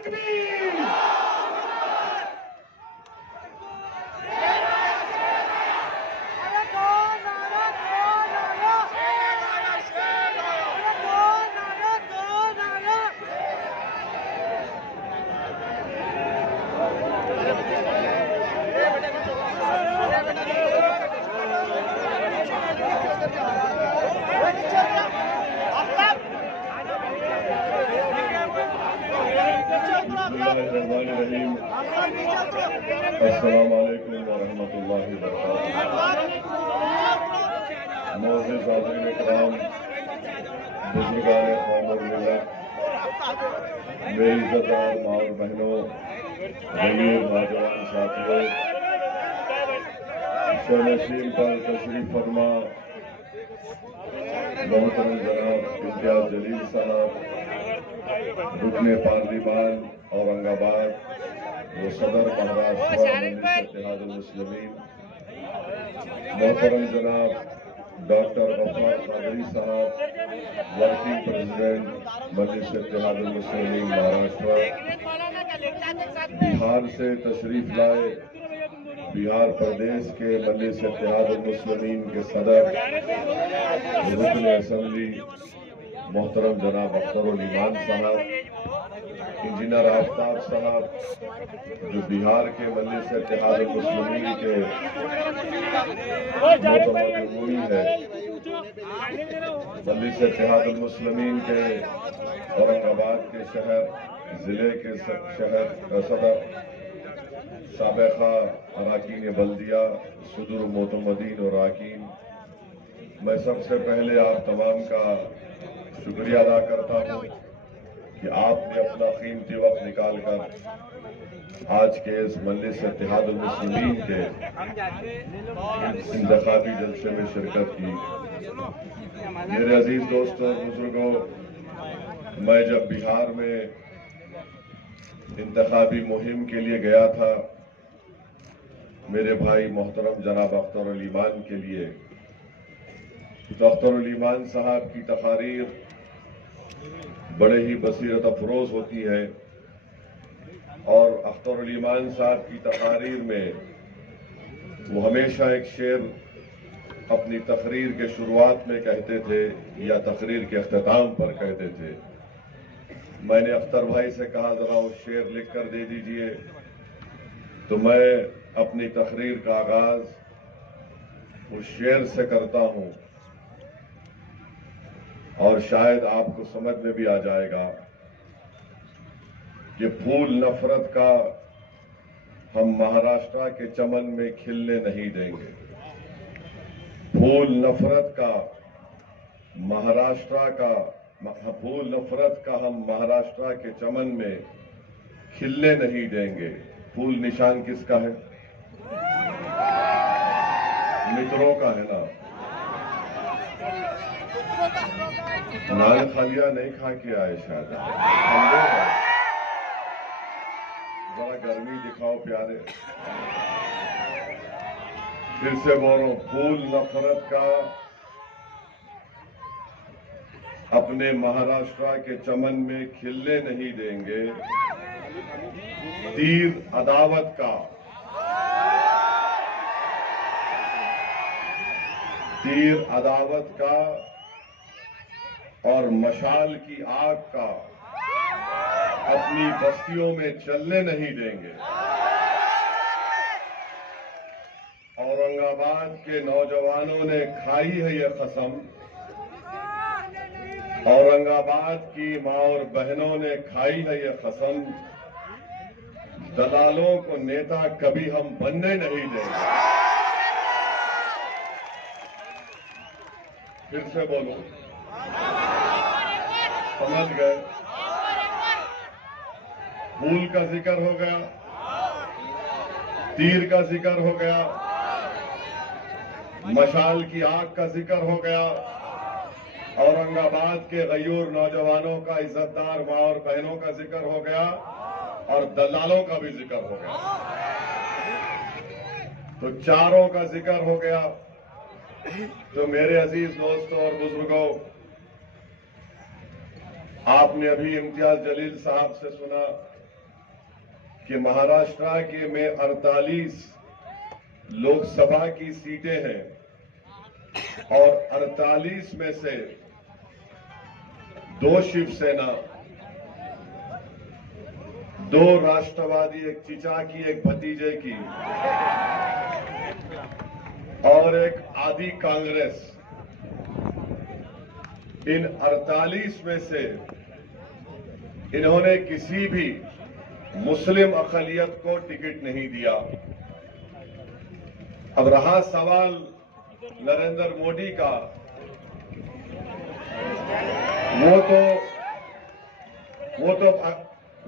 तकबीर। अस्सलाम वालेकुम वरहमतुल्लाहि वबरकातुहू। मोअज़्ज़िज़ हाज़िरीन इकराम, बुज़ुर्गान क़ौम और मिल्लत, मेरी इज़्ज़तदार माँ और बहनों, गरीब नौजवान साथियों, शोनशीन पर तशरीफ फरमा मोहतरम जनाब इम्तियाज जलील साहब, रुकने पार्लिमान औरंगाबाद, वो सदर महाराष्ट्र मजलिस इत्तेहादुल मुस्लिमीन, मोहतरम जनाब डॉक्टर गफ्फार कादरी साहब, वर्किंग प्रेसिडेंट मजलिस इत्तेहादुल मुस्लिमीन महाराष्ट्र, बिहार से तशरीफ लाए बिहार प्रदेश के मजलिस इत्तेहादुल मुस्लिमीन के सदर रुकन असेंबली मोहतरम जनाब अख्तरुल ईमान साहब, इंजीनियर आफ्ताब साहब जो बिहार के मजलिस इत्तेहादुल मुस्लिमीन के मोहतरम है, मजलिस इत्तेहादुल मुस्लिमीन के औरंगाबाद के शहर जिले के शहर सदर साबिक़ा अराकीन बल्दिया सुदूर मोतमदीन और अराकीन, मैं सबसे पहले आप तमाम का शुक्रिया अदा करता हूँ कि आपने अपना कीमती वक्त निकालकर आज के इस मजलिस इत्तेहादुल मुस्लिमीन के इंतखाबी जलसे में शिरकत की। मेरे अजीज दोस्तों और बुजुर्गों, मैं जब बिहार में इंतखाबी मुहिम के लिए गया था मेरे भाई मोहतरम जनाब अख्तरुल ईमान के लिए, तो अख्तरुल ईमान साहब की तकारीर बड़े ही बसीरत अफरोज होती है और अख्तरुल ईमान साहब की तकारीर में वो हमेशा एक शेर अपनी तकरीर के शुरुआत में कहते थे या तकरीर के अख्ताम पर कहते थे। मैंने अख्तर भाई से कहा जरा वो शेर लिख कर दे दीजिए, तो मैं अपनी तकरीर का आगाज उस शेर से करता हूं और शायद आपको समझ में भी आ जाएगा कि फूल नफरत का हम महाराष्ट्र के चमन में खिलने नहीं देंगे। फूल नफरत का फूल नफरत का हम महाराष्ट्र के चमन में खिलने नहीं देंगे। फूल निशान किसका है? मित्रों का है ना। नान खालिया नहीं खा के आए शायद, जरा गर्मी दिखाओ प्यारे। फिर से बोलो, फूल नफरत का अपने महाराष्ट्र के चमन में खिलने नहीं देंगे। तीर अदावत का और मशाल की आग का अपनी बस्तियों में चलने नहीं देंगे। औरंगाबाद के नौजवानों ने खाई है ये कसम, औरंगाबाद की मां और बहनों ने खाई है ये कसम, दलालों को नेता कभी हम बनने नहीं देंगे। फिर से बोलो, समझ गए? फूल का जिक्र हो गया, तीर का जिक्र हो गया, मशाल की आग का जिक्र हो गया, औरंगाबाद के गयूर नौजवानों का, इज्जतदार मां और बहनों का जिक्र हो गया और दलालों का भी जिक्र हो गया। तो चारों का जिक्र हो गया। तो मेरे अजीज दोस्तों और बुजुर्गों, आपने अभी इम्तियाज जलील साहब से सुना कि महाराष्ट्र के में 48 लोकसभा की सीटें हैं और 48 में से 2 शिवसेना, 2 राष्ट्रवादी, एक चिचा की, एक भतीजे की और एक आदि कांग्रेस, इन 48 में से इन्होंने किसी भी मुस्लिम अक़लियत को टिकट नहीं दिया। अब रहा सवाल नरेंद्र मोदी का,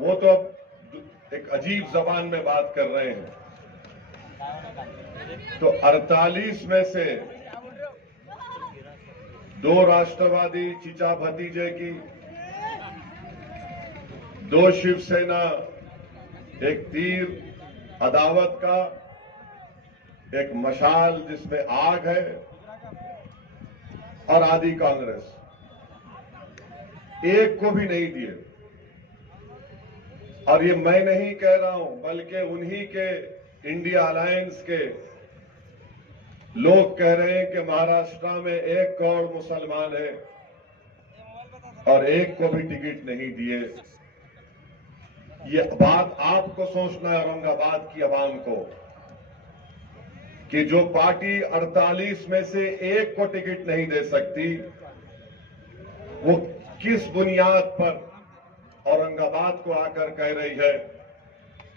वो तो एक अजीब जबान में बात कर रहे हैं। तो 48 में से 2 राष्ट्रवादी चिचा भतीजे की, 2 शिवसेना, एक तीर अदावत का, एक मशाल जिसमें आग है और आदि कांग्रेस, एक को भी नहीं दिए। और ये मैं नहीं कह रहा हूं, बल्कि उन्हीं के इंडिया अलायंस के लोग कह रहे हैं कि महाराष्ट्र में 1 करोड़ मुसलमान हैं और एक को भी टिकट नहीं दिए। ये बात आपको सोचना है, औरंगाबाद की आवाम को, कि जो पार्टी 48 में से 1 को टिकट नहीं दे सकती, वो किस बुनियाद पर औरंगाबाद को आकर कह रही है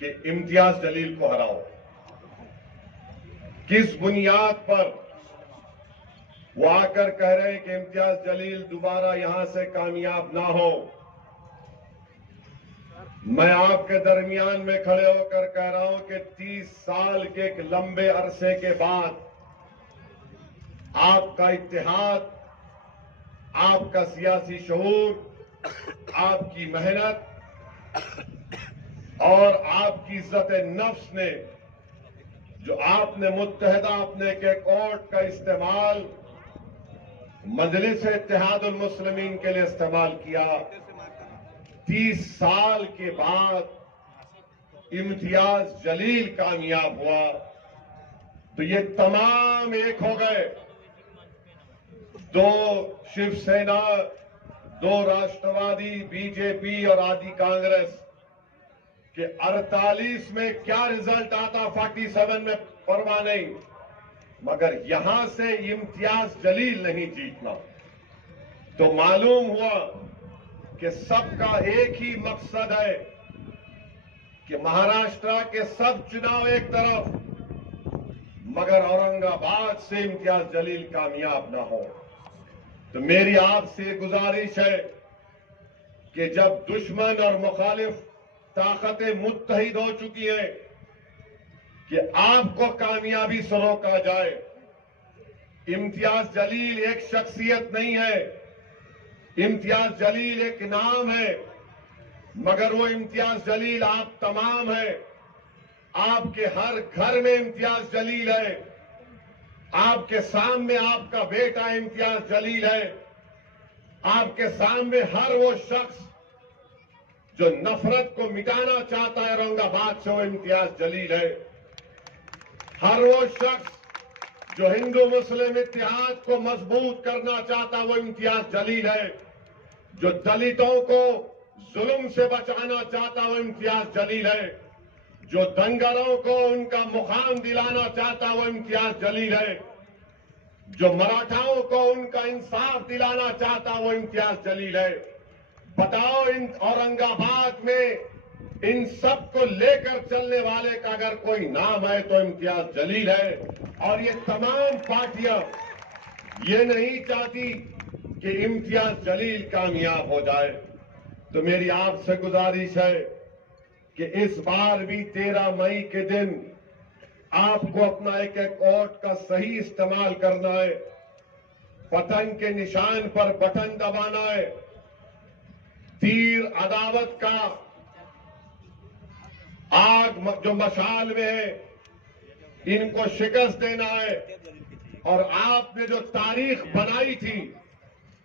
कि इम्तियाज जलील को हराओ। किस बुनियाद पर वो आकर कह रहे हैं कि इम्तियाज जलील दोबारा यहां से कामयाब ना हो। मैं आपके दरमियान में खड़े होकर कह रहा हूं कि 30 साल के एक लंबे अरसे के बाद आपका इत्तेहाद, आपका सियासी शऊर, आपकी मेहनत और आपकी इज्जत नफ्स ने, जो आपने मुत्तहदा अपने के कोर्ट का इस्तेमाल मजलिस इत्तेहादुल मुस्लिमीन के लिए इस्तेमाल किया, 30 साल के बाद इम्तियाज जलील कामयाब हुआ, तो ये तमाम एक हो गए। 2 शिवसेना, 2 राष्ट्रवादी, बीजेपी और आदि कांग्रेस के 48 में क्या रिजल्ट आता 47 में परवाह नहीं, मगर यहां से इम्तियाज जलील नहीं जीतना। तो मालूम हुआ कि सबका एक ही मकसद है कि महाराष्ट्र के सब चुनाव एक तरफ, मगर औरंगाबाद से इम्तियाज जलील कामयाब ना हो। तो मेरी आपसे गुजारिश है कि जब दुश्मन और मुखालिफ ताकतें मुत्तहिद हो चुकी हैं कि आपको कामयाबी से रोका जाए। इम्तियाज जलील एक शख्सियत नहीं है, इम्तियाज जलील एक नाम है, मगर वो इम्तियाज जलील आप तमाम है। आपके हर घर में इम्तियाज जलील है, आपके सामने आपका बेटा इम्तियाज जलील है, आपके सामने हर वो शख्स जो नफरत को मिटाना चाहता है औरंगाबाद से, वो इम्तियाज जलील है। हर वो शख्स जो हिंदू मुस्लिम इत्तेहाद को मजबूत करना चाहता है, वो इम्तियाज जलील है। जो दलितों को जुल्म से बचाना चाहता है, वो इम्तियाज जलील है। जो दंगरों को उनका मुकाम दिलाना चाहता है, वो इम्तियाज जलील है। जो मराठाओं को उनका इंसाफ दिलाना चाहता है, वो इम्तियाज जलील है। बताओ, इन औरंगाबाद में इन सब को लेकर चलने वाले का अगर कोई नाम है तो इम्तियाज जलील है। और ये तमाम पार्टियां ये नहीं चाहती कि इम्तियाज जलील कामयाब हो जाए। तो मेरी आपसे गुजारिश है कि इस बार भी 13 मई के दिन आपको अपना एक एक वोट का सही इस्तेमाल करना है। पतंग के निशान पर बटन दबाना है। तीर अदावत का आग जो मशाल में है, इनको शिकस्त देना है। और आपने जो तारीख बनाई थी,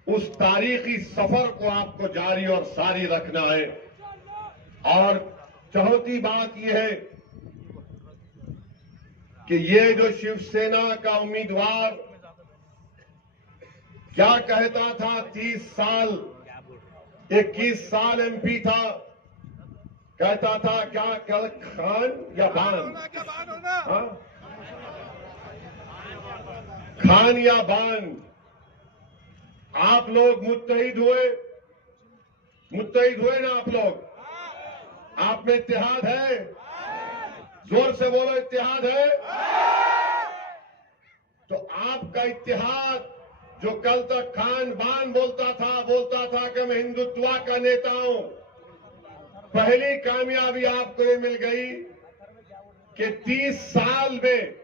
उस तारीखी सफर को आपको जारी और सारी रखना है। और चौथी बात यह है कि ये जो शिवसेना का उम्मीदवार क्या कहता था, 30 साल 21 साल एमपी था, कहता था क्या खान या बान, हाँ? खान या बान। आप लोग मुत्तहिद हुए ना आप लोग? आप में इत्तेहाद है? जोर से बोलो, इत्तेहाद है? तो आपका इत्तेहाद जो कल तक खान बान बोलता था कि मैं हिंदुत्व का नेता हूं, पहली कामयाबी आपको ये मिल गई कि 30 साल में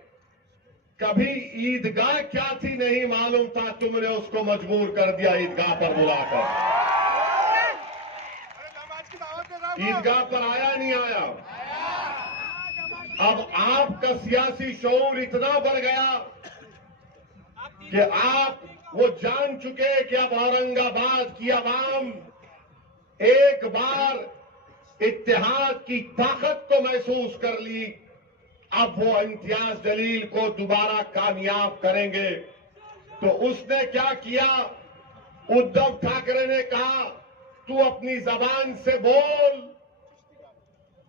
कभी ईदगाह क्या थी नहीं मालूम था, तुमने उसको मजबूर कर दिया ईदगाह पर बुलाकर। ईदगाह पर आया नहीं आया। अब आपका सियासी शऊर इतना बढ़ गया कि आप वो जान चुके कि अब औरंगाबाद की आवाम एक बार इत्तेहाद की ताकत को महसूस कर ली। अब वो इम्तियाज जलील को दोबारा कामयाब करेंगे। तो उसने क्या किया? उद्धव ठाकरे ने कहा तू अपनी जबान से बोल।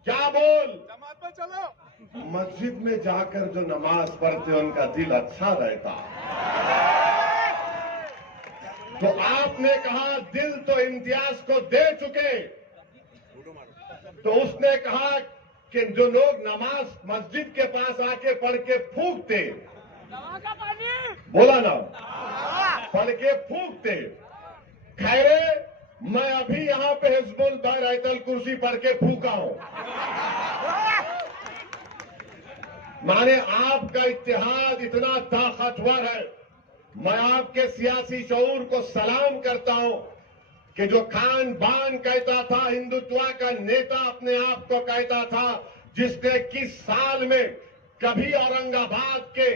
क्या बोल? जमात में चलो। मस्जिद में जाकर जो नमाज पढ़ते उनका दिल अच्छा रहता। तो आपने कहा दिल तो इम्तियाज को दे चुके। तो उसने कहा कि जो लोग नमाज मस्जिद के पास आके पढ़ के फूंकते, बोला ना, पढ़ के फूंकते, खैरे मैं अभी यहां पे हिजबुल बैरतल कुर्सी पढ़ के फूका हूं। माने आपका इत्तेहाद इतना ताकतवर है। मैं आपके सियासी शऊर को सलाम करता हूं कि जो खान बान कहता था, हिंदुत्व का नेता अपने आप को कहता था, जिसने 21 साल में कभी औरंगाबाद के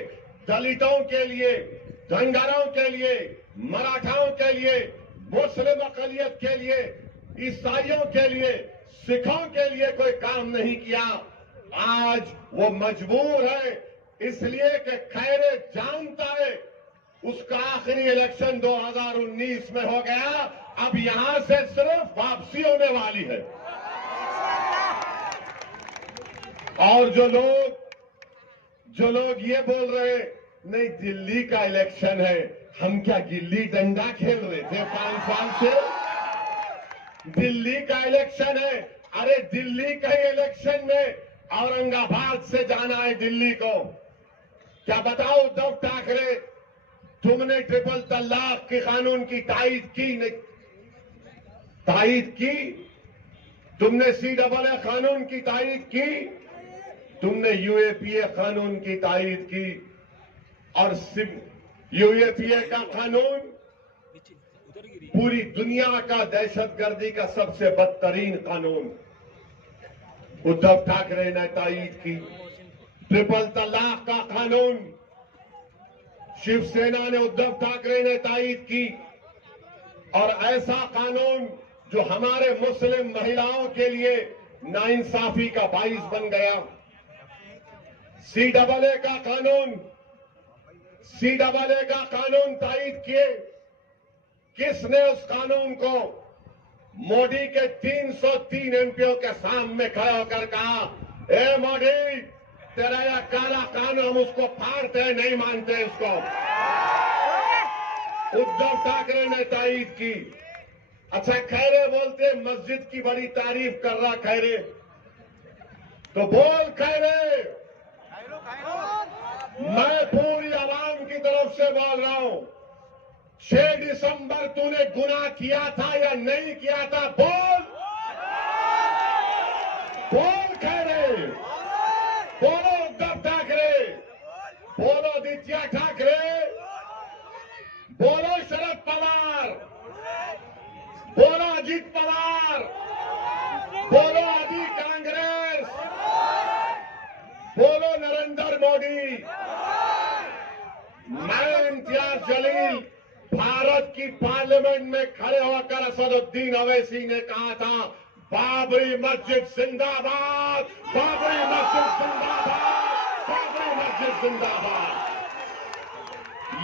दलितों के लिए, धनगरों के लिए, मराठाओं के लिए, मुस्लिम अकलियत के लिए, ईसाइयों के लिए, सिखों के लिए कोई काम नहीं किया, आज वो मजबूर है इसलिए कि खैरे जानता है उसका आखिरी इलेक्शन 2019 में हो गया। अब यहां से सिर्फ वापसी होने वाली है। और जो लोग ये बोल रहे नहीं दिल्ली का इलेक्शन है, हम क्या गिल्ली डंडा खेल रहे थे 5 साल से? दिल्ली का इलेक्शन है। अरे दिल्ली के इलेक्शन में औरंगाबाद से जाना है दिल्ली को। क्या बताओ उद्धव ठाकरे, तुमने ट्रिपल तलाक के कानून की तायीद की नहीं? तायीद की? तुमने CAA कानून की तायीद की? तुमने UAPA कानून की तायीद की? और UAPA का कानून पूरी दुनिया का दहशतगर्दी का सबसे बदतरीन कानून उद्धव ठाकरे ने तायीद की। ट्रिपल तलाक का कानून शिवसेना ने, उद्धव ठाकरे ने तायीद की। और ऐसा कानून जो हमारे मुस्लिम महिलाओं के लिए नाइंसाफी का बाइस बन गया। CAA का कानून तायीद किए। किसने उस कानून को मोदी के 303 एमपीओ के सामने खड़े होकर कहा, ए मोदी तेरा यह काला कानून, हम उसको फाड़ते हैं, नहीं मानते इसको? उद्धव ठाकरे ने तायीद की। अच्छा खैरे बोलते मस्जिद की बड़ी तारीफ कर रहा खैरे, तो बोल खैरे, मैं पूरी आवाम की तरफ से बोल रहा हूं, 6 दिसंबर तूने गुनाह किया था या नहीं किया था? बोल खैरे, बोलो उद्धव ठाकरे, बोलो आदित्य ठाकरे, बोलो शरद पवार, बोलो अजित पवार, बोलो आदि कांग्रेस, बोलो नरेंद्र मोदी। मैं इम्तियाज जलील भारत की पार्लियामेंट में खड़े होकर असदुद्दीन ओवैसी ने कहा था बाबरी मस्जिद जिंदाबाद, बाबरी मस्जिद जिंदाबाद, बाबरी मस्जिद जिंदाबाद।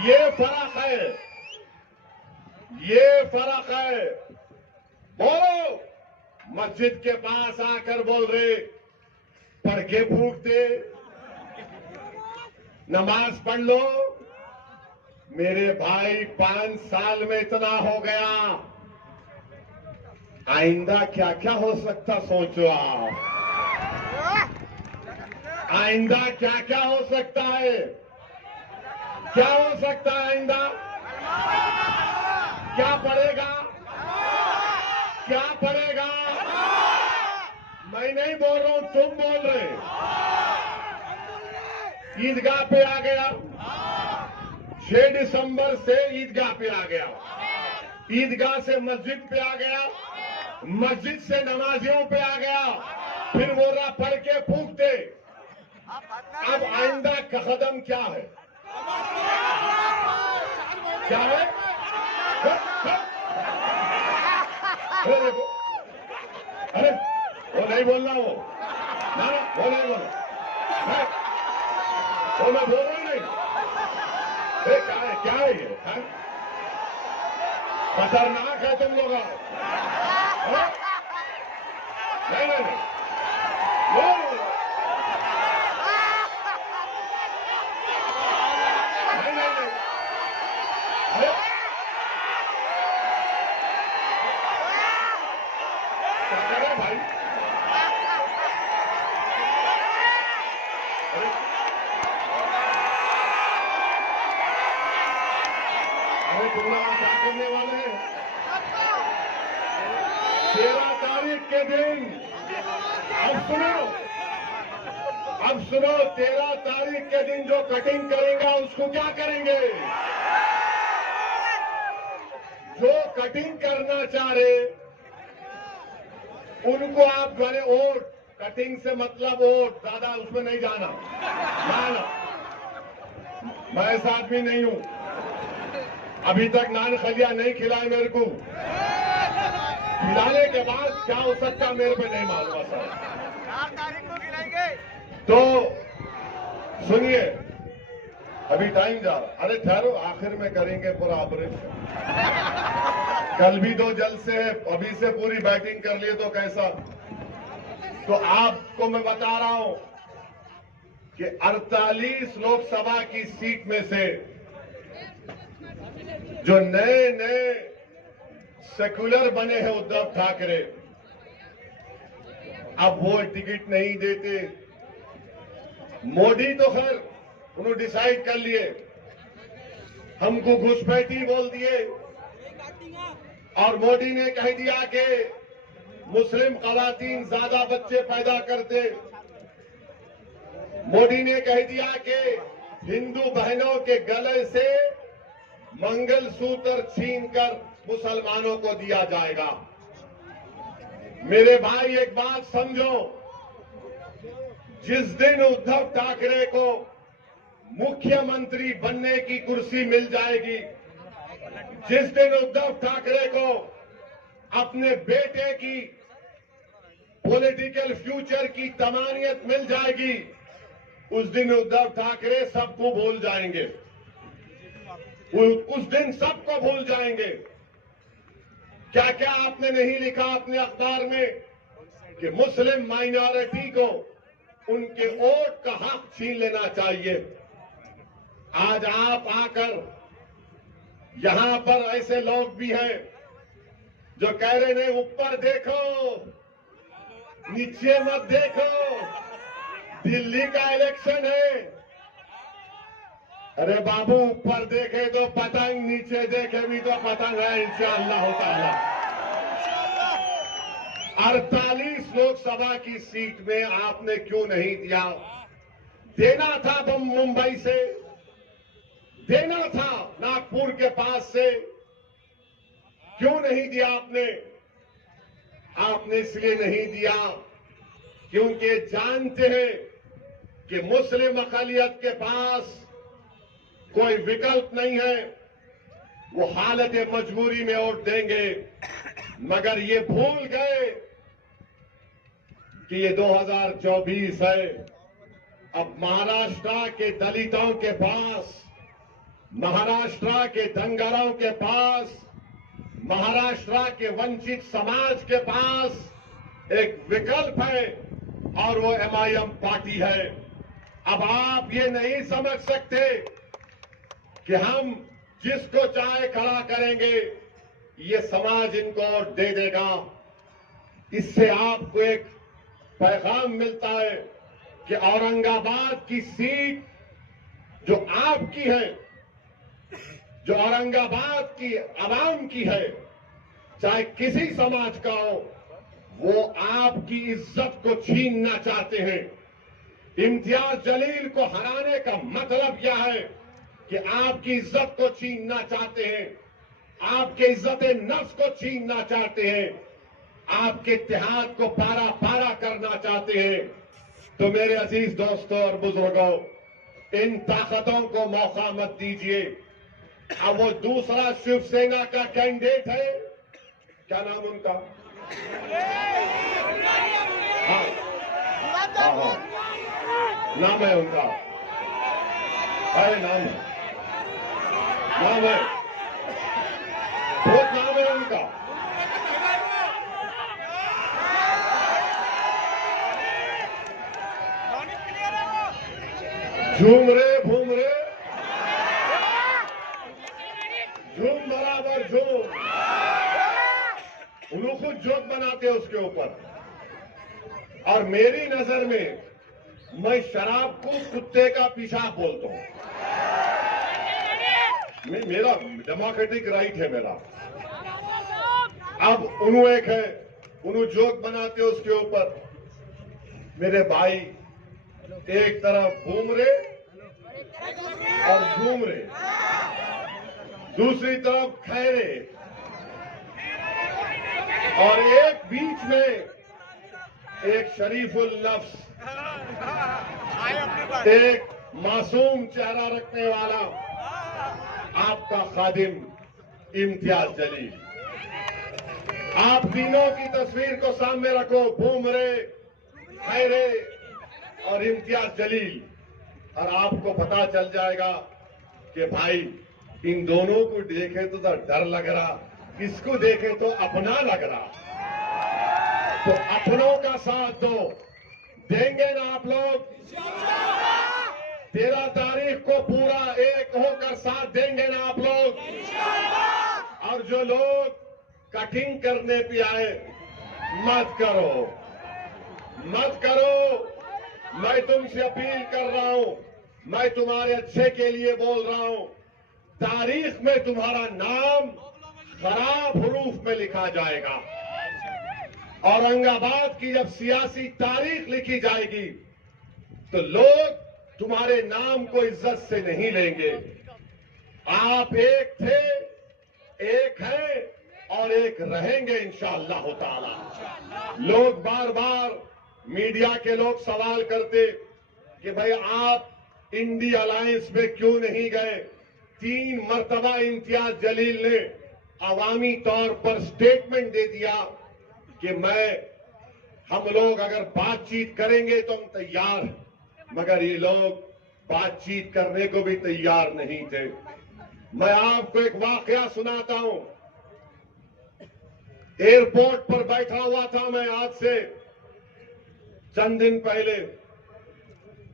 ये फर्क है, ये फर्क है। बोलो, मस्जिद के पास आकर बोल रहे, पढ़ के फूकते, नमाज पढ़ लो। मेरे भाई 5 साल में इतना हो गया, आइंदा क्या क्या हो सकता सोचो आप। आइंदा क्या क्या हो सकता है, क्या हो सकता है आइंदा? क्या पड़ेगा, क्या पड़ेगा? मैं नहीं बोल रहा हूं, तुम बोल रहे। ईदगाह पे आ गया, 6 दिसंबर से ईदगाह पे आ गया, ईदगाह से मस्जिद पे आ गया, मस्जिद से नमाजियों पे आ गया, फिर वो रहा पढ़ के फूकते। अब आइंदा का कदम क्या है, क्या है? अरे वो नहीं बोलना, वो ना, वो नहीं बोलना, वो मैं बोल रहा हूं नहीं। क्या है ये? खतरनाक है तुम लोग। नहीं नहीं नहीं, क्या कर रहे भाई? अरे तुम लोग क्या करने वाले हैं? 13 तारीख के दिन, अब सुनो, 13 तारीख के दिन जो कटिंग करेगा उसको क्या करेंगे? जो कटिंग करना चाह रहे उनको आप बड़े वोट, कटिंग से मतलब वोट, ज्यादा उसमें नहीं जाना। ना, मैं ऐसा आदमी नहीं हूं, अभी तक नान खलिया नहीं खिलाए मेरे को। खिलाने के बाद क्या हो सकता मेरे पे नहीं मालूम सर। 4 तारीख को खिलाएंगे। तो सुनिए, अभी टाइम जा रहा। अरे ठहरो, आखिर में करेंगे पूरा ऑपरेशन। कल भी 2 जलसे है, अभी से पूरी बैटिंग कर लिए तो कैसा? तो आपको मैं बता रहा हूं कि 48 लोकसभा की सीट में से जो नए नए सेक्युलर बने हैं उद्धव ठाकरे, अब वो टिकट नहीं देते। मोदी तो खैर उन्होंने डिसाइड कर लिए, हमको घुसपैठी बोल दिए, और मोदी ने कह दिया कि मुस्लिम खवातीन ज्यादा बच्चे पैदा करते। मोदी ने कह दिया कि हिंदू बहनों के गले से मंगलसूत्र छीनकर मुसलमानों को दिया जाएगा। मेरे भाई एक बात समझो, जिस दिन उद्धव ठाकरे को मुख्यमंत्री बनने की कुर्सी मिल जाएगी, जिस दिन उद्धव ठाकरे को अपने बेटे की पॉलिटिकल फ्यूचर की तमानियत मिल जाएगी, उस दिन उद्धव ठाकरे सबको भूल जाएंगे। उस दिन सबको भूल जाएंगे। क्या क्या आपने नहीं लिखा अपने अखबार में कि मुस्लिम माइनॉरिटी को उनके वोट का हक छीन लेना चाहिए। आज आप आकर यहां पर ऐसे लोग भी हैं जो कह रहे हैं ऊपर देखो नीचे मत देखो, दिल्ली का इलेक्शन है। अरे बाबू, ऊपर देखे तो पतंग, नीचे देखे भी तो पतंग है इंशाअल्लाह ताला। 48 लोकसभा की सीट में आपने क्यों नहीं दिया? देना था मुंबई से, देना था नागपुर के पास से, क्यों नहीं दिया आपने? आपने इसलिए नहीं दिया क्योंकि जानते हैं कि मुस्लिम अक़लियत के पास कोई विकल्प नहीं है, वो हालत मजबूरी में वोट देंगे। मगर ये भूल गए कि ये 2024 है। अब महाराष्ट्र के दलितों के पास, महाराष्ट्र के धनगरों के पास, महाराष्ट्र के वंचित समाज के पास एक विकल्प है और वो MIM पार्टी है। अब आप ये नहीं समझ सकते कि हम जिसको चाहे खड़ा करेंगे, ये समाज इनको वोट दे देगा। इससे आपको एक पैगाम मिलता है कि औरंगाबाद की सीट जो आपकी है, जो औरंगाबाद की आवाम की है, चाहे किसी समाज का हो, वो आपकी इज्जत को छीनना चाहते हैं। इम्तियाज जलील को हराने का मतलब यह है कि आपकी इज्जत को छीनना चाहते हैं, आपके इज्जत नफ्स को छीनना चाहते हैं, आपके इत्तेहाद को पारा पारा करना चाहते हैं। तो मेरे अजीज दोस्तों और बुजुर्गों, इन ताकतों को मौका मत दीजिए। अब वो दूसरा शिवसेना का कैंडिडेट है, क्या नाम उनका? हाँ, नाम है उनका, अरे नाम है, बहुत नाम है उनका। झूम रे झूम बराबर झूम। उन्होंने खुद जोक बनाते उसके ऊपर। और मेरी नजर में मैं शराब को कुत्ते का पेशाब बोलता हूं। मेरा डेमोक्रेटिक राइट है मेरा। अब उन्होंने एक है, उन्होंने जोक बनाते उसके ऊपर। मेरे भाई एक तरफ घूम रहे और झूम रहे, दूसरी तरफ खैरे, और एक बीच में एक शरीफुल नफ्स, एक मासूम चेहरा रखने वाला आपका खादिम इम्तियाज जलील। आप तीनों की तस्वीर को सामने रखो, भूमरे, खैरे और इम्तियाज जलील, और आपको पता चल जाएगा कि भाई इन दोनों को देखे तो डर लग रहा, इसको देखे तो अपना लग रहा। तो अपनों का साथ दो, देंगे ना आप लोग? 13 तारीख को पूरा एक होकर साथ देंगे ना आप लोग? और जो लोग कटिंग करने पे आए, मत करो, मत करो। मैं तुमसे अपील कर रहा हूं, मैं तुम्हारे अच्छे के लिए बोल रहा हूं। तारीख में तुम्हारा नाम खराब हरूफ में लिखा जाएगा। औरंगाबाद की जब सियासी तारीख लिखी जाएगी तो लोग तुम्हारे नाम को इज्जत से नहीं लेंगे। आप एक थे, एक हैं और एक रहेंगे इंशाअल्लाह ताला। लोग बार बार मीडिया के लोग सवाल करते कि भाई आप इंडी अलायंस में क्यों नहीं गए? 3 मर्तबा इम्तियाज जलील ने अवामी तौर पर स्टेटमेंट दे दिया कि हम लोग अगर बातचीत करेंगे तो हम तैयार हैं, मगर ये लोग बातचीत करने को भी तैयार नहीं थे। मैं आपको एक वाकया सुनाता हूं। एयरपोर्ट पर बैठा हुआ था मैं, आज से चंद दिन पहले।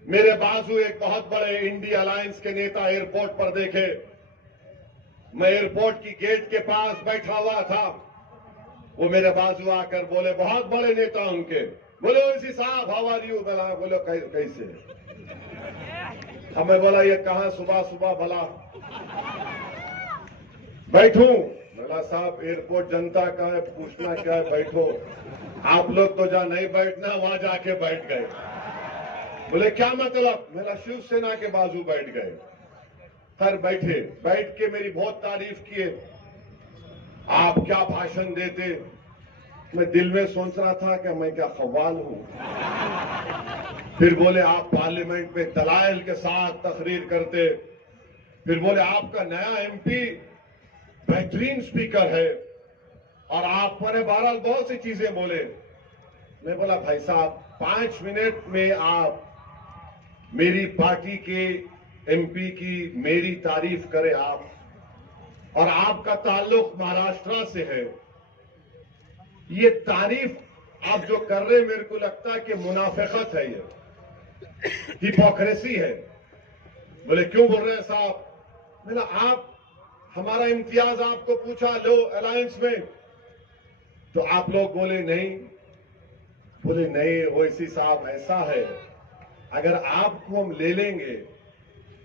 मेरे बाजू एक बहुत बड़े इंडी अलायंस के नेता एयरपोर्ट पर देखे। मैं एयरपोर्ट की गेट के पास बैठा हुआ था, वो मेरे बाजू आकर बोले, बहुत बड़े नेता उनके, बोले ओवैसी साहब हाउ आर यू? बोले कैसे? अब मैं बोला ये कहां सुबह सुबह भला बैठूं? बोला साहब एयरपोर्ट जनता का है, पूछना क्या है, बैठो। आप लोग तो जहां नहीं बैठना वहां जाके बैठ गए। बोले क्या मतलब? मेरा शिवसेना के बाजू बैठ गए। खैर बैठे, बैठ के मेरी बहुत तारीफ किए। आप क्या भाषण देते। मैं दिल में सोच रहा था कि मैं क्या कव्वाल हूं। फिर बोले आप पार्लियामेंट में दलाइल के साथ तकरीर करते। फिर बोले आपका नया एमपी बेहतरीन स्पीकर है, और आप पर बहरहाल बहुत सी चीजें बोले। मैं बोला भाई साहब 5 मिनट में आप मेरी पार्टी के एमपी की मेरी तारीफ करें आप, और आपका ताल्लुक महाराष्ट्र से है, ये तारीफ आप जो कर रहे हैं मेरे को लगता है कि मुनाफिकत है, ये हिपोक्रेसी है। बोले क्यों बोल रहे हैं साहब? मैंने आप हमारा इम्तियाज आपको पूछा लो अलायंस में, तो आप लोग बोले नहीं। बोले नहीं वैसी साहब ऐसा है, अगर आपको हम ले लेंगे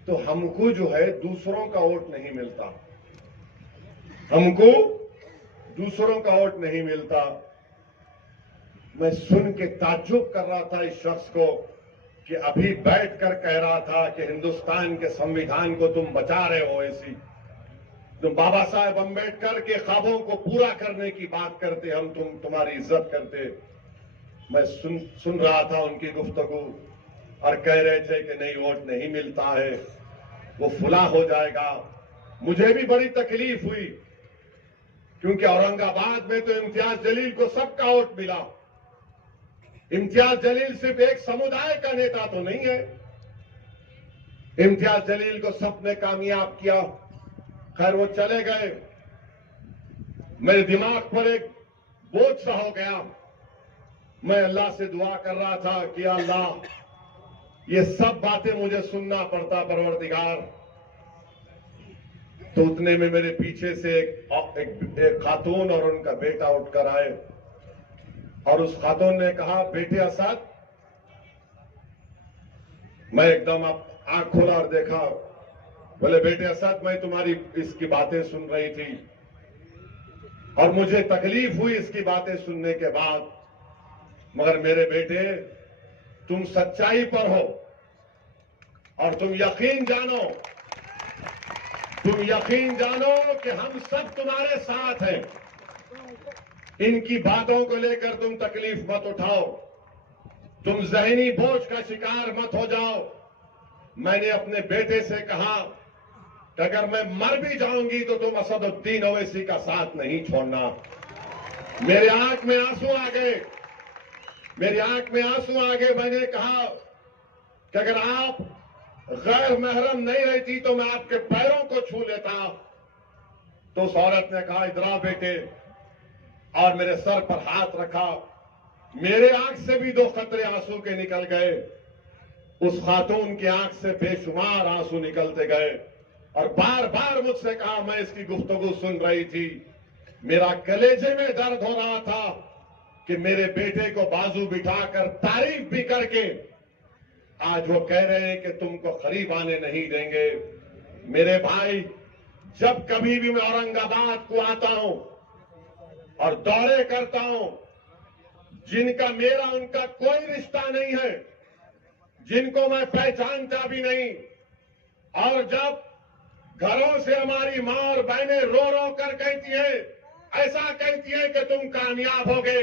तो हमको जो है दूसरों का वोट नहीं मिलता, हमको दूसरों का वोट नहीं मिलता। मैं सुन के ताज्जुब कर रहा था इस शख्स को कि अभी बैठकर कह रहा था कि हिंदुस्तान के संविधान को तुम बचा रहे हो, ऐसी तुम बाबा साहेब अम्बेडकर के ख्वाबों को पूरा करने की बात करते, हम तुम्हारी इज्जत करते। मैं सुन रहा था उनकी गुफ्तगू और कह रहे थे कि नहीं वोट नहीं मिलता है, वो फुला हो जाएगा। मुझे भी बड़ी तकलीफ हुई क्योंकि औरंगाबाद में तो इम्तियाज जलील को सबका वोट मिला। इम्तियाज जलील सिर्फ एक समुदाय का नेता तो नहीं है, इम्तियाज जलील को सबने कामयाब किया। खैर वो चले गए, मेरे दिमाग पर एक बोझ सा हो गया। मैं अल्लाह से दुआ कर रहा था कि अल्लाह ये सब बातें मुझे सुनना पड़ता परवरदिगार। तो उतने में मेरे पीछे से एक खातून और उनका बेटा उठकर आए और उस खातून ने कहा बेटे असद। मैं एकदम आंख खोला और देखा, बोले बेटे असद मैं तुम्हारी इसकी बातें सुन रही थी और मुझे तकलीफ हुई इसकी बातें सुनने के बाद, मगर मेरे बेटे तुम सच्चाई पर हो और तुम यकीन जानो कि हम सब तुम्हारे साथ हैं। इनकी बातों को लेकर तुम तकलीफ मत उठाओ, तुम ज़हनी बोझ का शिकार मत हो जाओ। मैंने अपने बेटे से कहा कि अगर मैं मर भी जाऊंगी तो तुम असदुद्दीन ओवैसी का साथ नहीं छोड़ना। मेरे आंख में आंसू आ गए, मैंने कहा कि अगर आप गैर महरम नहीं रहती तो मैं आपके पैरों को छू लेता। तो उस औरत ने कहा इधर आओ बेटे, और मेरे सर पर हाथ रखा। मेरे आंख से भी 2 कतरे आंसू के निकल गए, उस खातून की आंख से बेशुमार आंसू निकलते गए और बार बार मुझसे कहा, मैं इसकी गुफ्तगू सुन रही थी, मेरा कलेजे में दर्द हो रहा था कि मेरे बेटे को बाजू बिठाकर तारीफ भी करके आज वो कह रहे हैं कि तुमको करीब आने नहीं देंगे। मेरे भाई, जब कभी भी मैं औरंगाबाद को आता हूं और दौरे करता हूं, जिनका मेरा उनका कोई रिश्ता नहीं है, जिनको मैं पहचानता भी नहीं, और जब घरों से हमारी मां और बहनें रो रो कर कहती है, ऐसा कहती है कि तुम कामयाब हो गए,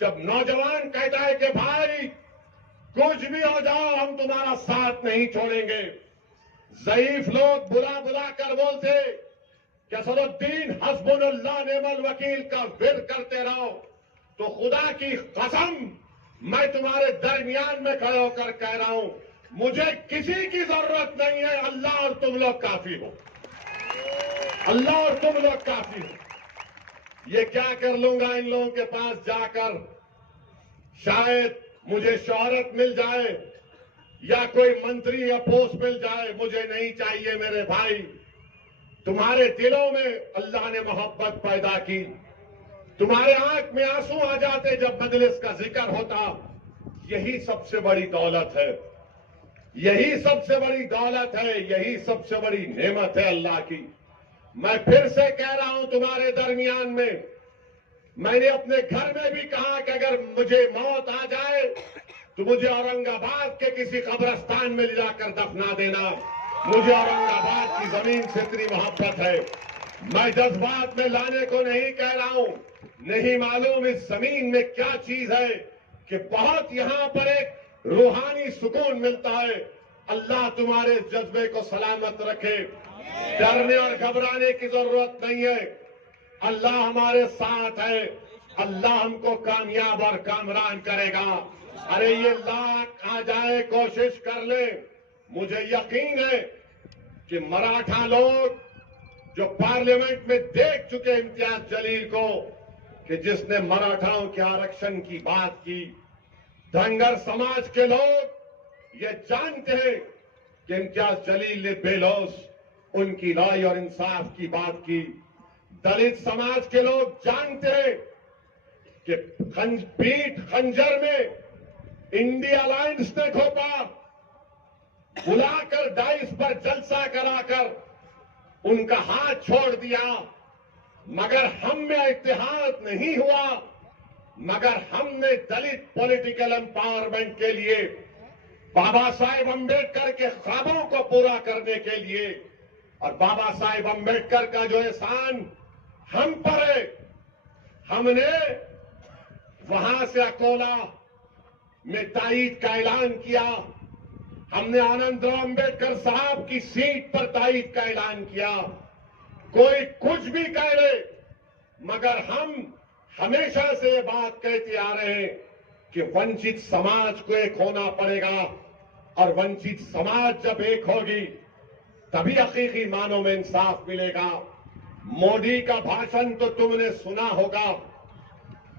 जब नौजवान कहता है कि भाई कुछ भी हो जाओ हम तुम्हारा साथ नहीं छोड़ेंगे, ज़ईफ लोग बुला बुला कर बोलते कि असदुद्दीन हस्बुनल्लाह नेमल वकील का विर्द करते रहो, तो खुदा की कसम मैं तुम्हारे दरमियान में खड़े होकर कह रहा हूं, मुझे किसी की जरूरत नहीं है, अल्लाह और तुम लोग काफी हो, अल्लाह और तुम लोग काफी हो। ये क्या कर लूंगा इन लोगों के पास जाकर, शायद मुझे शोहरत मिल जाए या कोई मंत्री या पोस्ट मिल जाए, मुझे नहीं चाहिए। मेरे भाई, तुम्हारे दिलों में अल्लाह ने मोहब्बत पैदा की, तुम्हारे आंख में आंसू आ जाते जब मजलिस का जिक्र होता। यही सबसे बड़ी दौलत है, यही सबसे बड़ी दौलत है, यही सबसे बड़ी नेमत है अल्लाह की। मैं फिर से कह रहा हूं तुम्हारे दरमियान में, मैंने अपने घर में भी कहा कि अगर मुझे मौत आ जाए तो मुझे औरंगाबाद के किसी कब्रिस्तान में ले जाकर दफना देना। मुझे औरंगाबाद की जमीन से इतनी मोहब्बत है। मैं जज्बात में लाने को नहीं कह रहा हूं, नहीं मालूम इस जमीन में क्या चीज है कि बहुत यहां पर एक रूहानी सुकून मिलता है। अल्लाह तुम्हारे जज्बे को सलामत रखे, डरने और घबराने की जरूरत नहीं है, अल्लाह हमारे साथ है। अल्लाह हमको कामयाब और कामरान करेगा। अरे ये लाख आ जाए, कोशिश कर ले। मुझे यकीन है कि मराठा लोग जो पार्लियामेंट में देख चुके इम्तियाज जलील को, कि जिसने मराठाओं के आरक्षण की बात की, धनगर समाज के लोग ये जानते हैं कि इम्तियाज जलील ने बेलौस उनकी राय और इंसाफ की बात की। दलित समाज के लोग जानते हैं कि पीठ खंजर में इंडिया अलायंस ने खोपा, बुलाकर डाइस पर जलसा कराकर उनका हाथ छोड़ दिया, मगर हम में इत्तेहाद नहीं हुआ। मगर हमने दलित पॉलिटिकल एम्पावरमेंट के लिए, बाबा साहेब अम्बेडकर के ख्वाबों को पूरा करने के लिए, और बाबा साहेब अम्बेडकर का जो एहसान हम पर है, हमने वहां से अकोला में ताईद का ऐलान किया। हमने आनंदराव अम्बेडकर साहब की सीट पर ताईद का ऐलान किया। कोई कुछ भी कह ले, मगर हम हमेशा से ये बात कहते आ रहे हैं कि वंचित समाज को एक होना पड़ेगा, और वंचित समाज जब एक होगी तभी हकीकी मानों में इंसाफ मिलेगा। मोदी का भाषण तो तुमने सुना होगा।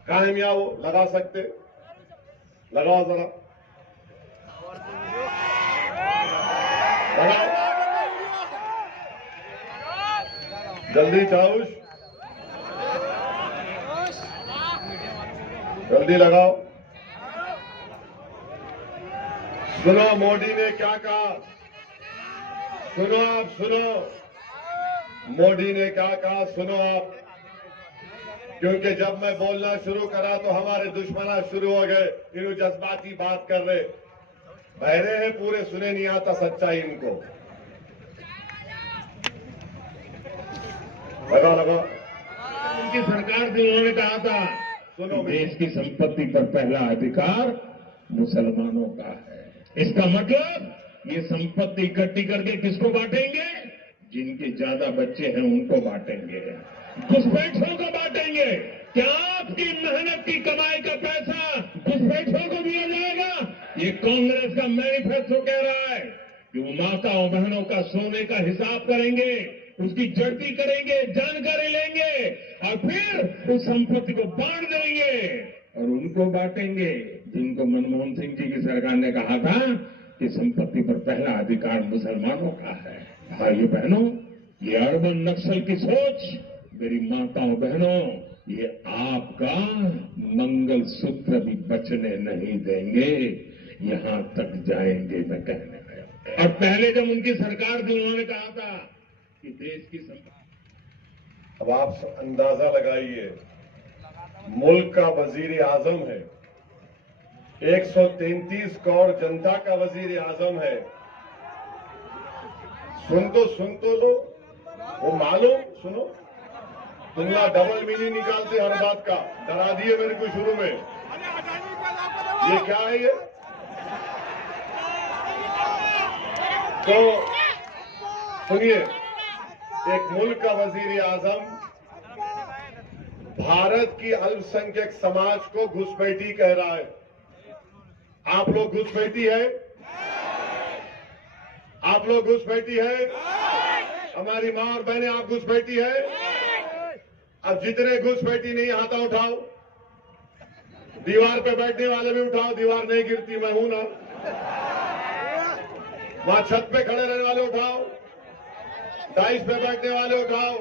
कहाँ मियां वो लगा सकते? लगाओ जरा, लगाओ जल्दी, चाउश जल्दी लगाओ। सुनो मोदी ने क्या कहा, सुनो आप, सुनो मोदी ने क्या कहा, सुनो आप। क्योंकि जब मैं बोलना शुरू करा तो हमारे दुश्मना शुरू हो गए, इन्हों जज्बाती बात कर रहे, बहरे हैं पूरे, सुने नहीं आता सच्चाई इनको। लगाओ लगाओ। उनकी सरकार से उन्होंने कहा था, सुनो, देश की संपत्ति पर पहला अधिकार मुसलमानों का है। इसका मतलब ये संपत्ति इकट्ठी करके किसको बांटेंगे? जिनके ज्यादा बच्चे हैं उनको बांटेंगे, घुसपैठियों को बांटेंगे। क्या आपकी मेहनत की कमाई का पैसा घुसपैठियों को दिया जाएगा? ये कांग्रेस का मैनिफेस्टो कह रहा है कि वो माताओं बहनों का सोने का हिसाब करेंगे, उसकी जड़ती करेंगे, जानकारी लेंगे और फिर उस संपत्ति को बांट देंगे और उनको बांटेंगे जिनको मनमोहन सिंह जी की सरकार ने कहा था कि संपत्ति पर पहला अधिकार मुसलमानों का है। भाइयों बहनों, ये अर्बन नक्सल की सोच, मेरी माताओं बहनों, ये आपका मंगल सूत्र भी बचने नहीं देंगे, यहां तक जाएंगे मैं कहने आया। और पहले जब उनकी सरकार थी उन्होंने कहा था कि देश की संपत्ति, अब आप अंदाजा लगाइए, मुल्क का वजीर आजम है, 133 करोड़ जनता का वजीर आजम है। सुन तो लो, वो मालूम, सुनो, दुनिया डबल मीनिंग निकालते हर बात का, डरा दिए मेरे को शुरू में। ये क्या है ये? तो सुनिए, एक मुल्क का वजीर आजम भारत की अल्पसंख्यक समाज को घुसपैठी कह रहा है। आप लोग घुसपैठी है? आप लोग घुसपैठी है? हमारी मां और बहनें, आप घुसपैठी है? अब जितने घुसपैठी नहीं, हाथा उठाओ। दीवार पे बैठने वाले भी उठाओ, दीवार नहीं गिरती, मैं हूं ना। वहां छत पे खड़े रहने वाले उठाओ, डाइस पे बैठने वाले उठाओ।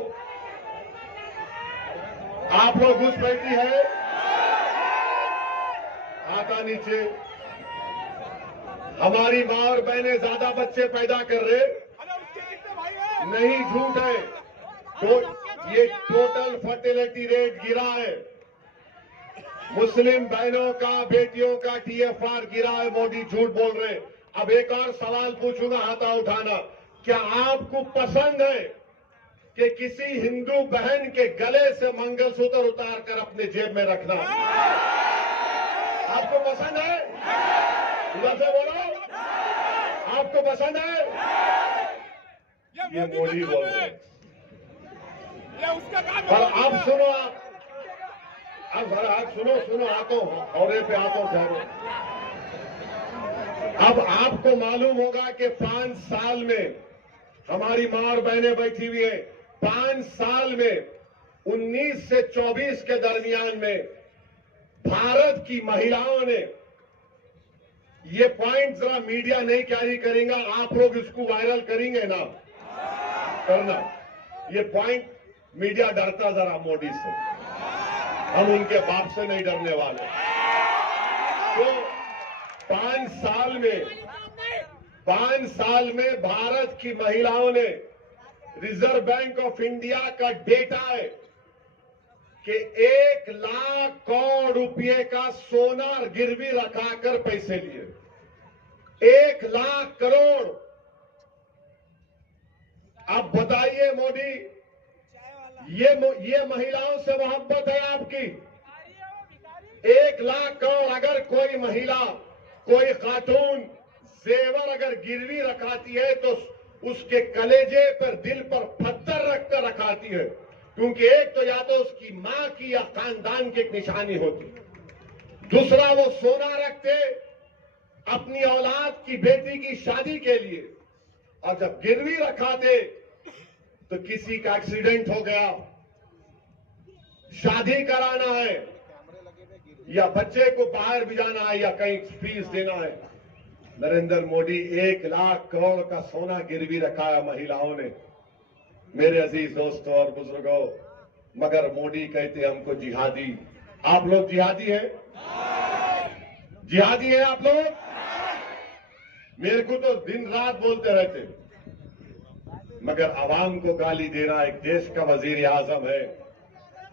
आप लोग घुसपैठी है? हाथा नीचे। हमारी मां और बहनें ज्यादा बच्चे पैदा कर रहे नहीं, झूठ है। तो ये टोटल फर्टिलिटी रेट गिरा है, मुस्लिम बहनों का, बेटियों का TFR गिरा है, मोदी झूठ बोल रहे। अब एक और सवाल पूछूंगा, हाथा उठाना। क्या आपको पसंद है कि किसी हिंदू बहन के गले से मंगलसूत्र उतार कर अपने जेब में रखना? आपको पसंद है? उधर से बोलो, आपको पसंद है? ये मोदी बोल रहे हैं। और अब सुनो, अब जरा सुनो सुनो, आतो औरे पे आतो ठहरो। अब आपको मालूम होगा कि 5 साल में हमारी मां और बहनें बैठी हुई है, 5 साल में 19 से 24 के दरमियान में भारत की महिलाओं ने, ये पॉइंट जरा मीडिया नहीं कैरी करेगा, आप लोग इसको वायरल करेंगे ना, करना। ये पॉइंट मीडिया डरता जरा मोदी से, हम उनके बाप से नहीं डरने वाले। तो 5 साल में भारत की महिलाओं ने, रिजर्व बैंक ऑफ इंडिया का डेटा है कि 1 लाख करोड़ रुपए का सोना गिरवी रखाकर पैसे लिए। 1 लाख करोड़। अब बताइए मोदी, ये महिलाओं से मोहब्बत है आपकी? 1 लाख करोड़ अगर कोई महिला, कोई खातून जेवर अगर गिरवी रखाती है तो उसके कलेजे पर, दिल पर पत्थर रखकर रखाती है, क्योंकि एक तो या तो उसकी मां की या खानदान की एक निशानी होती, दूसरा वो सोना रखते अपनी औलाद की, बेटी की शादी के लिए, और जब गिरवी रखाते तो किसी का एक्सीडेंट हो गया, शादी कराना है या बच्चे को बाहर भिजाना है या कहीं फीस देना है, नरेंद्र मोदी 1 लाख करोड़ का सोना गिरवी रखा है महिलाओं ने। मेरे अजीज दोस्तों और बुजुर्गों, मगर मोदी कहते हमको जिहादी। आप लोग जिहादी हैं? जिहादी हैं आप लोग? मेरे को तो दिन रात बोलते रहते, मगर आवाम को गाली देना एक देश का वजीर आजम है।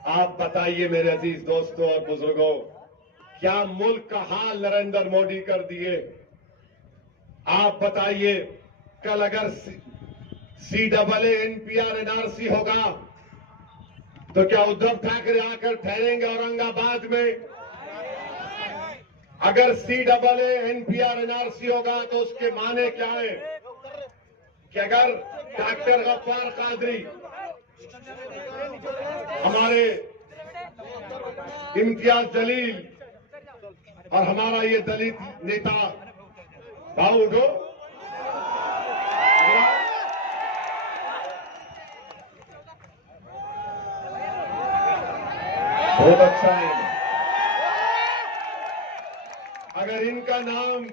आप बताइए मेरे अजीज दोस्तों और बुजुर्गों, क्या मुल्क का हाल नरेंद्र मोदी कर दिए? आप बताइए, कल अगर CAA NPR NRC होगा तो क्या उद्धव ठाकरे आकर ठहरेंगे औरंगाबाद में? अगर CAA NPR NRC होगा तो उसके माने क्या है कि अगर डॉक्टर गफ्फार कादरी, हमारे इम्तियाज जलील और हमारा ये दलित नेता बाउडो, बहुत अच्छा है, अगर इनका नाम,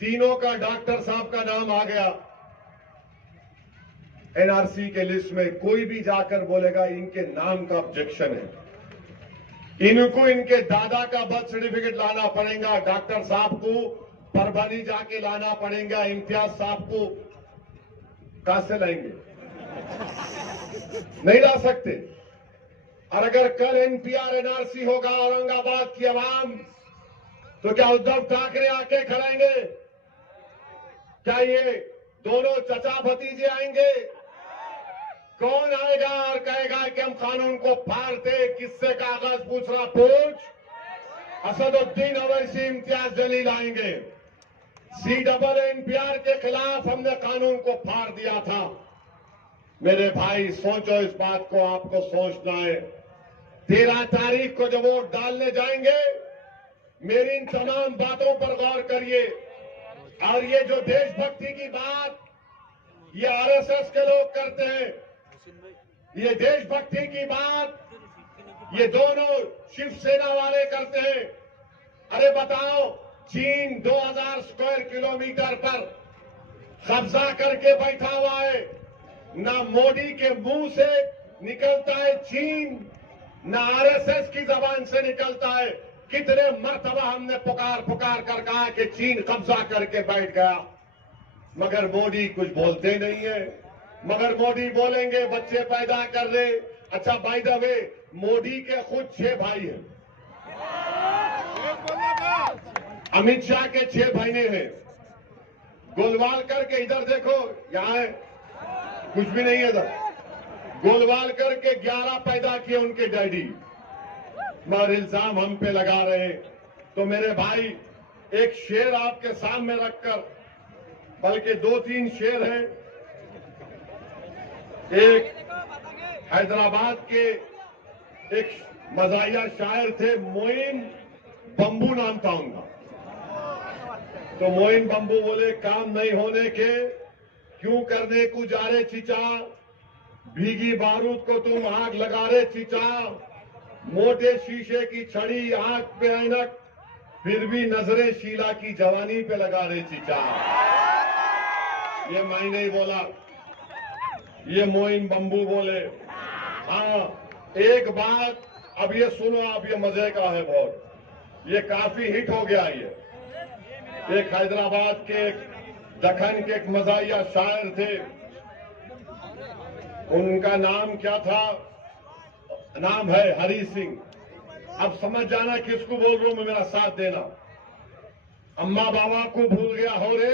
तीनों का, डॉक्टर साहब का नाम आ गया NRC के लिस्ट में, कोई भी जाकर बोलेगा इनके नाम का ऑब्जेक्शन है, इनको इनके दादा का बर्थ सर्टिफिकेट लाना पड़ेगा, डॉक्टर साहब को परभनी जाके लाना पड़ेगा, इम्तियाज साहब को कहां से लाएंगे? नहीं ला सकते। और अगर कल NPR NRC होगा औरंगाबाद की आवाम, तो क्या उद्धव ठाकरे आके खड़ेंगे? क्या ये दोनों चचा भतीजे आएंगे? कौन आएगा और कहेगा कि हम कानून को फाड़ते? किससे कागज पूछ रहा? पूछ। असदुद्दीन अवैसी, इम्तियाज जलील आएंगे। CAA NPR के खिलाफ हमने कानून को फाड़ दिया था। मेरे भाई सोचो, इस बात को आपको सोचना है। 13 तारीख को जब वोट डालने जाएंगे, मेरी इन तमाम बातों पर गौर करिए। और ये जो देशभक्ति की बात ये RSS के लोग करते हैं, ये देशभक्ति की बात ये दोनों शिवसेना वाले करते हैं। अरे बताओ, चीन 2000 स्क्वायर किलोमीटर पर कब्जा करके बैठा हुआ है, ना मोदी के मुंह से निकलता है चीन, ना RSS की जबान से निकलता है। कितने मर्तबा हमने पुकार पुकार कर कहा कि चीन कब्जा करके बैठ गया, मगर मोदी कुछ बोलते नहीं है। मगर मोदी बोलेंगे बच्चे पैदा कर रहे। अच्छा, बाय द वे, मोदी के खुद 6 भाई हैं, अमित शाह के 6 बहने हैं, गोलवालकर के, इधर देखो यहां है, कुछ भी नहीं है इधर, गोलवालकर के 11 पैदा किए उनके डैडी, मगर इल्जाम हम पे लगा रहे हैं। तो मेरे भाई, एक शेर आपके सामने रखकर, बल्कि 2-3 शेर हैं। एक हैदराबाद के एक मजाहिया शायर थे, मोइन बंबू नाम था उनका। तो मोइन बंबू बोले, काम नहीं होने के क्यों करने को जा रे चिचा, भीगी बारूद को तुम आग लगा रे चिचा, मोटे शीशे की छड़ी आंख पे ऐनक, फिर भी नजरे शीला की जवानी पे लगा रे चिचा। ये मैं नहीं बोला, ये मोइन बंबू बोले। हाँ, एक बात अब ये सुनो आप, ये मजे का है बहुत, ये काफी हिट हो गया। ये एक हैदराबाद के, दखन के एक मजाहिया शायर थे, उनका नाम क्या था, नाम है हरी सिंह। अब समझ जाना किसको बोल रहा हूं मैं, मेरा साथ देना। अम्मा बाबा को भूल गया हो रे,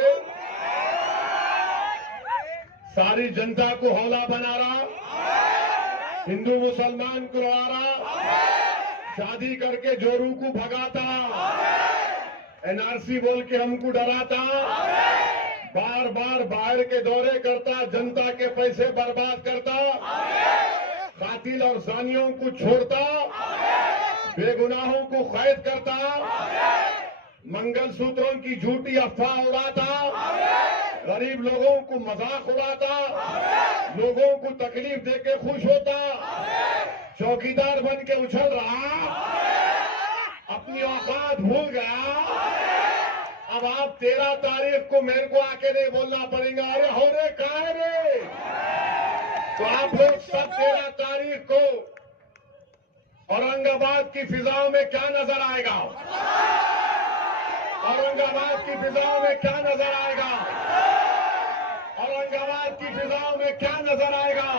सारी जनता को हौला बना रहा, हिंदू मुसलमान को लड़ा रहा, शादी करके जोरू को भगाता, एनआरसी बोल के हमको डराता, बार बार बाहर के दौरे करता, जनता के पैसे बर्बाद करता, कातिल और जानियों को छोड़ता, बेगुनाहों को कैद करता, मंगलसूत्रों की झूठी अफवाह उड़ाता, गरीब लोगों को मजाक उड़ाता, लोगों को तकलीफ देके खुश होता, चौकीदार बन के उछल रहा, अपनी औकात भूल गया। अब आप 13 तारीख को मेरे को आके नहीं बोलना पड़ेगा, अरे हो रे कहाँ है रे। तो आप लोग सब 13 तारीख को औरंगाबाद की फिजाओं में क्या नजर आएगा, औरंगाबाद की फिजाओं में क्या नजर आएगा, औरंगाबाद की फिजाओं में क्या नजर आएगा,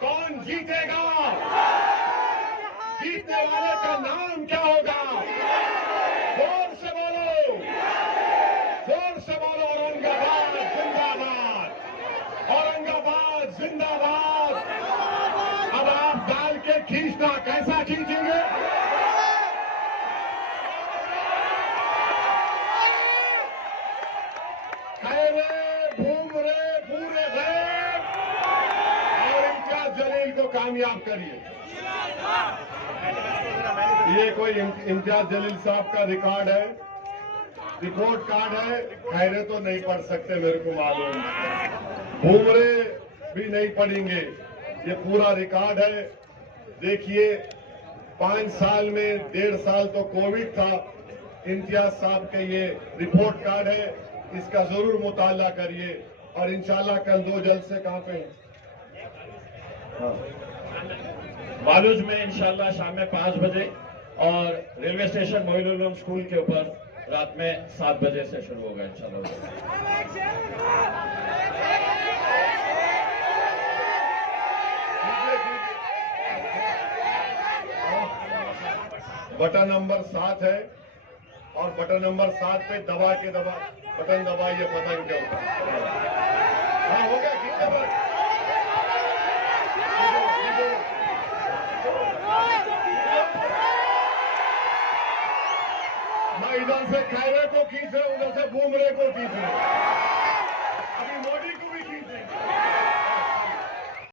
कौन जीतेगा, जीतने वाले का नाम क्या होगा, जोर से बोलो, जोर से बोलो, औरंगाबाद जिंदाबाद, औरंगाबाद जिंदाबाद। अब आप डाल के खींचना, कैसा खींचेंगे, कामयाब करिए। ये कोई इम्तियाज जलील साहब का रिकॉर्ड है, रिपोर्ट कार्ड है, खैरे तो नहीं पढ़ सकते मेरे को मालूम, भूमरे भी नहीं पढ़ेंगे, ये पूरा रिकॉर्ड है। देखिए 5 साल में 1.5 साल तो कोविड था, इम्तियाज साहब के ये रिपोर्ट कार्ड है, इसका जरूर मुताला करिए। और इंशाल्लाह कल 2 जलसे कहाँ पे हैं? बालूज में इंशाल्लाह शाम में 5 बजे और रेलवे स्टेशन मोइनुल स्कूल के ऊपर रात में 7 बजे से शुरू होगा इंशाल्लाह। बटन नंबर 7 है और बटन नंबर 7 पे दबा के बटन दबाइए, पतंग के ऊपर। हाँ हो गया, खींचे बस। मैं इधर से खैरे को खींच रहा हूं, उधर से बूमरे को खींच रहा हूं।